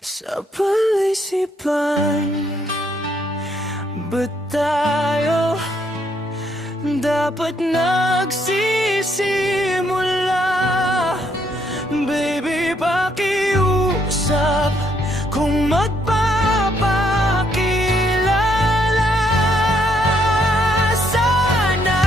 Sa palaisipan, ba't tayo dapat nagsisimula? Baby, pakiusap kung magpapakilala sana.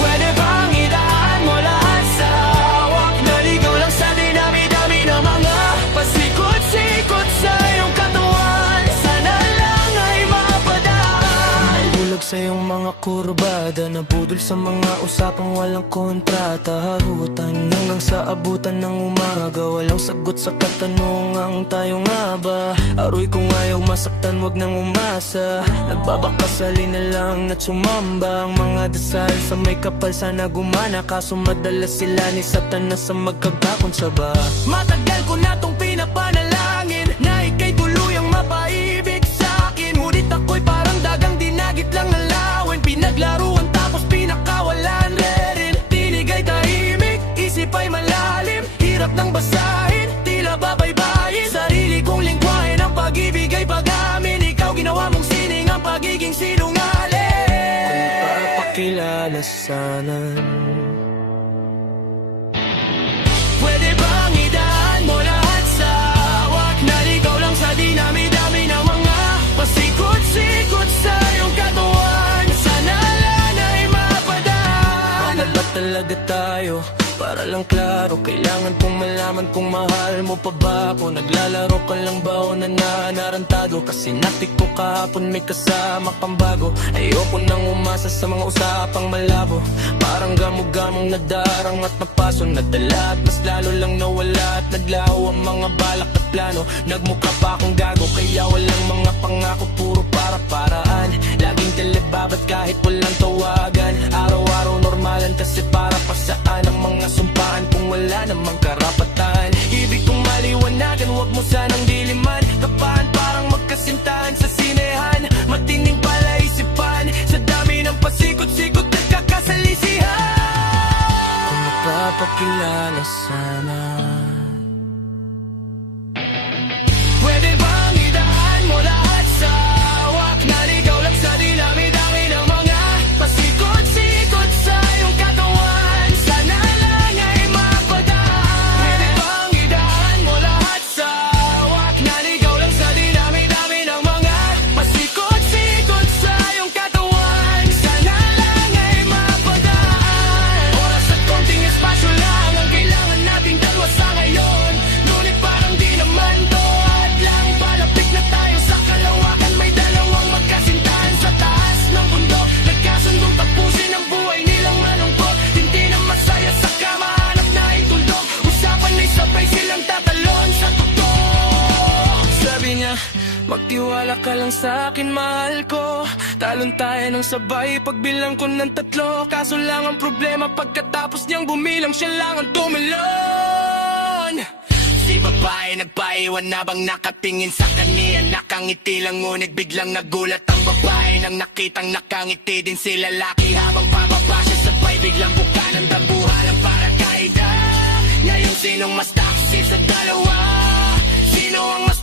Pwede bang idaan mo lahat sa hawak? Naligaw lang sa dinami-dami ng mga pasikot-sikot sa iyong katawan. Sana lang ay mapadaan. Bulag sa iyong mga kurbada, nabudol sa mga usapang walang kontrata. Harutan hanggang sa abutan ng umaga, walang sagot sa katanungang tayo nga ba? Aroy kung ayaw masaktan, wag nang umasa. Nagbabakasali na lang na sumamba. Ang mga dasal sa may kapal sana gumana, kaso madalas sila ni Satanas sa magkagkakonsaba. Matagal ko na tong pinapanalangin na ika'y tuluyang mapaibig sa'kin. Ngunit ako'y parang dagang dinagit lang na lawin. Pinaglaruan tapos pinakawalan rin. Tinig ay tahimik, isip ay malalim. Hirap nang basahin, tila babaybayin. Sarili kong lingwahe ng pag-ibig ay pag-amin. Ikaw ginawa mong sining ang pagiging sinungaling. Kung papakilala sana, pwede bang idaan mo lahat sa hawak? Naligaw lang sa dinami-dami ng mga pasikot-sikot sa iyong katawan. Sana lang ay mapadaan. Mahal ba talaga tayo? Para lang klaro, kailangan kong malaman kung mahal mo pa ba ako. Naglalaro ka lang ba o nananarantado? Kasi natik ko kahapon may kasama kang bago. Ayoko nang umasa sa mga usapang malabo. Parang gamong-gamong nadarang at napaso, nadala at mas lalo lang nawala at naglaho ang mga balak at plano. Nagmukha pa akong gago, kaya walang mga pangako, puro para-paraan. Laging dalibabat kahit walang tawagan. Araw-araw normalan kasi para pa saan ang mga sumpaan kung wala namang karapatan. Ibig kong maliwanagan, wag mo sanang diliman. Kapahan parang magkasintahan sa sinehan. Matining palaisipan sa dami ng pasikot-sikot at kakasalisihan. Kung mapapakilala sana, pwede bang idaan mo lahat sa hawak? Naligaw lang sa dinami-dami ng mga pasikot-sikot sa iyong katawan. Sana lang ay mapadaan. Pwede bang idaan mo lahat sa hawak? Naligaw lang sa dinami-dami ng mga pasikot-sikot sa iyong katawan. Sana lang ay mapadaan. Oras at konting espasyo lang ang kailangan nating dalawa sa ngayon. Ngunit parang di naman to at lang. Palapit na tayo sa kalawakan. May dalawang magkasintahan sa taas ng bundok. Nagkasundong tapusin ang buhay nilang malungkot. Hindi na masaya sa kama, hanap na itulog. Usapan ay sabay silang tatalon sa tuktok. Sabi niya, magtiwala ka lang sa akin, mahal ko. Talon tayo ng sabay pagbilang ko ng 3. Kaso lang ang problema, pagkatapos niyang bumilang, siya lang ang tumilon. Si babae nagpaiwan na bang nakatingin sa kanya. Nakangiti lang ngunit biglang nagulat ang babae nang nakitang nakangiti din si lalaki. Habang bababa siya sabay biglang buka ng dambuhalang para kaida. Ngayon sinong mas taxi sa dalawa? Sino ang mas